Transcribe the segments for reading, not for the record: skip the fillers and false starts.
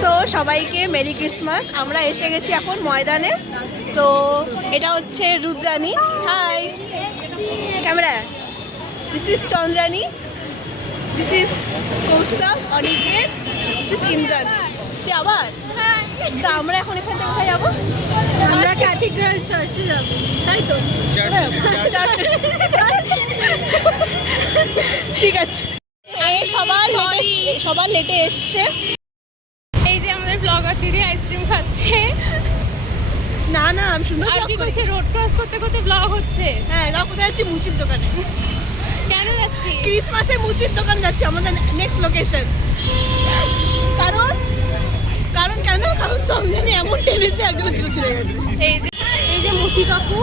So সবাইকে merry Christmas. আমরা এসে গেছি এখন ময়দানে। তো এটা হচ্ছে Rudrani, hi camera, this is Chandrani, this is Kaustav, Aniket, this Indrani. তুই আবার তো আমরা এখন এখান থেকে কোথায় যাবো? আমরা ক্যাথিড্রাল চার্চে যাব, তাই তো? ঠিক আছে, সবার লেটে এসছে। এই যে আমাদের ব্লগার দিদি আইসক্রিম খাচ্ছে। না না, আমি সুন্দর আর কি কইছে, রোড ক্রস করতে করতে ব্লগ হচ্ছে। হ্যাঁ, না কোথায় যাচ্ছি? মুচির দোকানে। কেন যাচ্ছি? ক্রিসমাসে মুচির দোকান যাচ্ছি, আমাদের নেক্সট লোকেশন। কারণ কারণ কেন? কারণ চন্দ্রানী এমন টেনেছে একজন জুতো ছিঁড়ে গেছে। এই যে মুচি কাকু,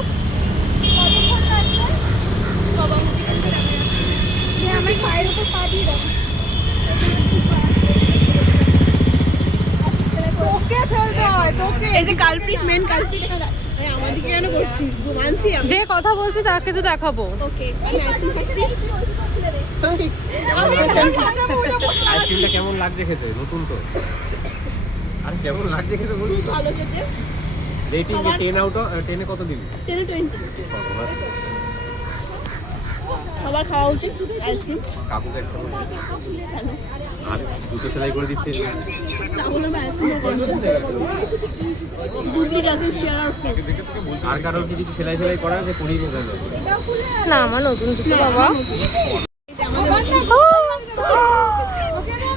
বাবা মুচি কাকু আমি পায়ের উপর পা দিয়ে দাও। তোকে ফেলতে হয়, তোকে। এই যে কালপ্রিট, মেন কালপ্রিট এখানে। আমার দিকে কেন করছিস? মানছি আমি, যে কথা বলছি তাকে তো দেখাবো। ওকে আমি আইসক্রিম খাচ্ছি। আইসক্রিমটা কেমন লাগছে খেতে? নতুন তো। আর কেমন লাগছে খেতে বলুন? ভালো খেতে। রেটিং 10 আউট অফ 10 এ কত দিবি? 10 এ 20। সবার খাওয়া উচিত আইসক্রিম। কাকুকে একটা বল। আর জুতো সেলাই করে দিচ্ছে। তাহলে আমি আইসক্রিম করব। বুদ্ধি ডাজন্ট শেয়ার আওয়ার ফুড। আর কারোর কি কিছু সেলাই করা আছে? করিয়ে নিয়ে গেল। না, আমার নতুন জুতো বাবা।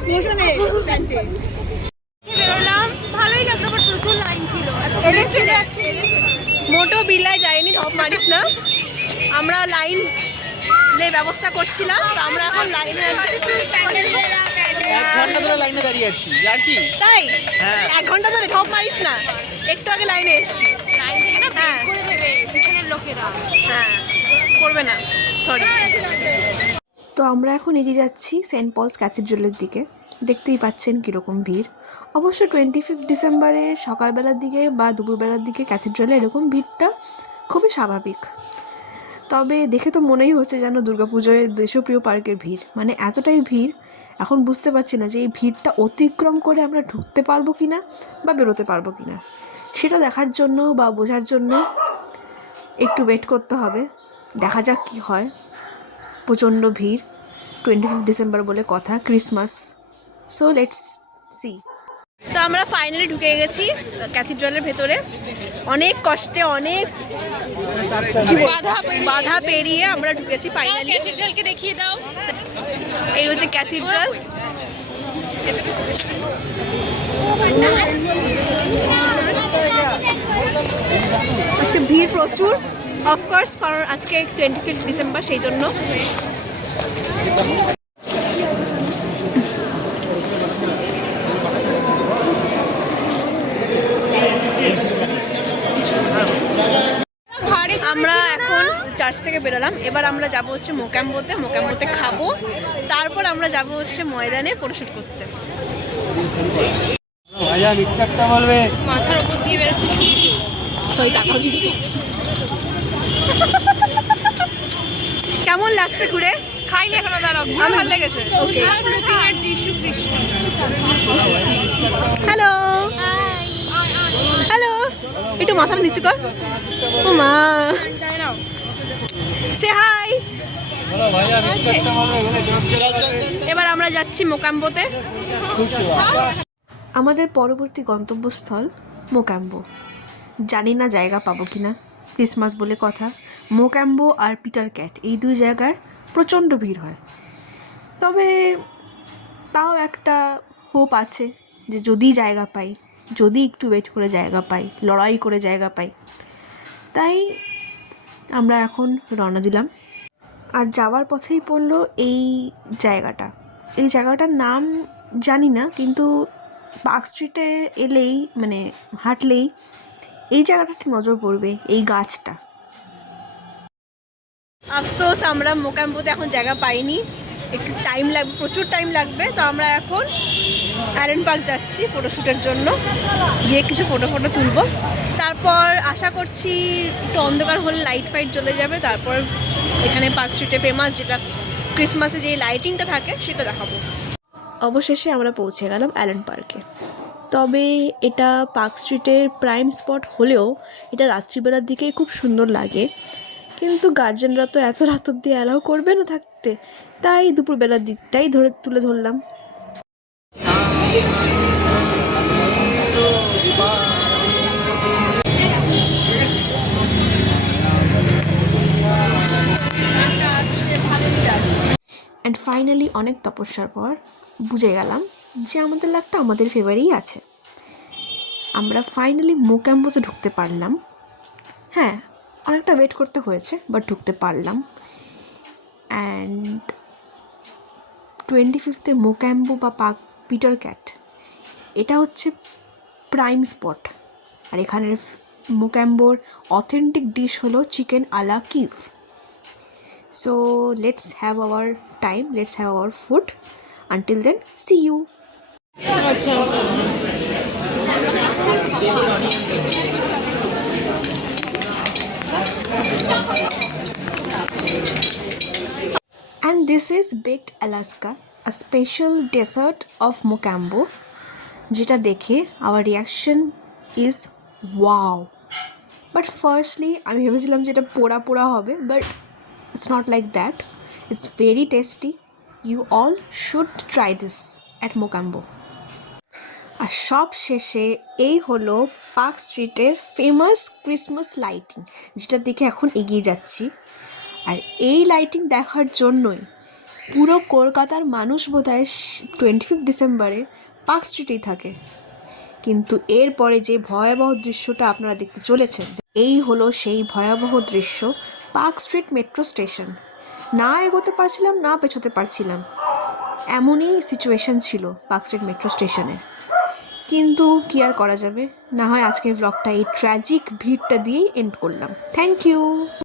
মোশনে প্যান্টে বেরোলাম, ভালোই লাগলো, বাট প্রচুর লাইন ছিল। মোটো বিল্লায় যায়নি, ঢপ মারিস না। আমরা লাইন ব্যবস্থা করছিলাম, তো আমরা এখন লাইনে আছি। 1 ঘন্টা ধরে লাইনে দাঁড়িয়ে আছি, আর কি? তাই? হ্যাঁ। 1 ঘন্টা ধরে ঢপ মারিস না, একটু আগে লাইনে এসেছি। লাইন থেকে না বের করে দেবে পিছনের লোকেরা। হ্যাঁ, করবে না, সরি। তো আমরা এখন এগিয়ে যাচ্ছি সেন্ট পলস ক্যাথিড্রালের দিকে। দেখতেই পাচ্ছেন কীরকম ভিড়। অবশ্য 25 ডিসেম্বরে সকালবেলার দিকে বা দুপুরবেলার দিকে ক্যাথিড্রালে এরকম ভিড়টা খুবই স্বাভাবিক। তবে দেখে তো মনেই হচ্ছে যেন দুর্গাপুজোয় দেশপ্রিয় পার্কের ভিড়, মানে এতটাই ভিড়। এখন বুঝতে পারছি না যে এই ভিড়টা অতিক্রম করে আমরা ঢুকতে পারবো কি না বা বেরোতে পারবো কি না। সেটা দেখার জন্য বা বোঝার জন্য একটু ওয়েট করতে হবে, দেখা যাক কী হয়। প্রচণ্ড ভিড়, 25 ডিসেম্বর বলে কথা, ক্রিসমাস। So let's see. তো আমরা ফাইনালি ঢুকে গেছি ক্যাথিড্রালের ভেতরে। অনেক কষ্টে, অনেক বাধা পেরিয়ে আমরা ঢুকেছি ফাইনালি। ক্যাথিড্রালকে দেখিয়ে দাও। এই হচ্ছে ক্যাথিড্রাল। আজকে ভিড় প্রচুর, অফকোর্স, কারণ আজকে 25 ডিসেম্বর, সেই জন্য। আমরা এখন চার্চ থেকে বেরোলাম, এবার আমরা যাব হচ্ছে মোক্যাম্বোতে খাবো, তারপর আমরা যাব হচ্ছে ময়দানে ফটোশুট করতে। মাথার উপর দিয়ে বেরোচ্ছে কেমন লাগছে ঘুরে? খাইনি এখনো, দাঁড়াও, ঘুরে ভালো লেগেছে। যিশু খ্রিস্ট। হ্যালো হ্যালো, একটু মাথাটা নিচু কর। ও মা, সে হাই। এবার আমরা যাচ্ছি মোকাম্বোতে। আমাদের পরবর্তী গন্তব্যস্থল মোক্যাম্বো। জানি না জায়গা পাবো কি না, ক্রিসমাস বলে কথা। মোক্যাম্বো আর পিটার ক্যাট, এই দুই জায়গায় প্রচণ্ড ভিড় হয়। তবে তাও একটা হোপ আছে যে যদি জায়গা পাই, যদি একটু ওয়েট করে জায়গা পাই, লড়াই করে জায়গা পাই। তাই আমরা এখন রওনা দিলাম। আর যাওয়ার পথেই পড়লো এই জায়গাটা। এই জায়গাটার নাম জানি না, কিন্তু পার্ক স্ট্রিটে এলেই, মানে হাঁটলেই এই জায়গাটা একটু নজর পড়বে, এই গাছটা। আফসোস, আমরা মোকাম্বোতে এখন জায়গা পাইনি, একটু টাইম লাগবে, প্রচুর টাইম লাগবে। তো আমরা এখন অ্যালেন পার্ক যাচ্ছি ফটোশ্যুটের জন্য, গিয়ে কিছু ফটো তুলবো। তারপর আশা করছি একটু অন্ধকার হলে লাইট ফাইট জ্বলে যাবে, তারপর এখানে পার্ক স্ট্রিটে ফেমাস যেটা ক্রিসমাসে যে লাইটিংটা থাকে সেটা দেখাবো। অবশেষে আমরা পৌঁছে গেলাম অ্যালেন পার্কে। তবে এটা পার্ক স্ট্রিটের প্রাইম স্পট হলেও এটা রাত্রিবেলার দিকে খুব সুন্দর লাগে, কিন্তু গার্জেনরা তো এত রাত অব্দি অ্যালাউ করবে না থাকতে, তাই দুপুরবেলার দিকটাই তুলে ধরলাম। অ্যান্ড ফাইনালি অনেক তপস্যার পর বুঝে গেলাম যে আমাদের লাকটা আমাদের ফেভারেই আছে। আমরা ফাইনালি মোক্যাম্বোতে ঢুকতে পারলাম। হ্যাঁ, অনেকটা ওয়েট করতে হয়েছে, বাট ঢুকতে পারলাম। অ্যান্ড 25th মোক্যাম্বো বা পার্ক পিটার ক্যাট, এটা হচ্ছে প্রাইম স্পট। আর এখানের মোক্যাম্বোর অথেন্টিক ডিশ হলো chicken a la Kiev. So let's have our time, let's have our food. Until then, see you. And this is Baked Alaska, a special dessert of Mocambo. যেটা দেখে our reaction is wow. But firstly আমি ভেবেছিলাম যে এটা পোড়া পোড়া হবে, but it's not like that. It's very tasty. You all should try this at Mocambo. আর সব শেষে এই হলো পার্ক স্ট্রিটের ফেমাস ক্রিসমাস লাইটিং, যেটা দেখে এখন এগিয়ে যাচ্ছি। আর এই লাইটিং দেখার জন্যই পুরো কলকাতার মানুষ বোধহয় 25 ডিসেম্বরে পার্ক স্ট্রিটেই থাকে। কিন্তু এরপরে যে ভয়াবহ দৃশ্যটা আপনারা দেখতে চলেছেন, এই হলো সেই ভয়াবহ দৃশ্য পার্ক স্ট্রিট মেট্রো স্টেশন। না এগোতে পারছিলাম, না পেছোতে পারছিলাম, এমনই সিচুয়েশন ছিল পার্ক স্ট্রিট মেট্রো স্টেশনের। কিন্তু কি আর করা যাবে, না হয় আজকের ব্লগটা এই ট্র্যাজিক ভিড়টা দিয়েই এন্ড করলাম। Thank you.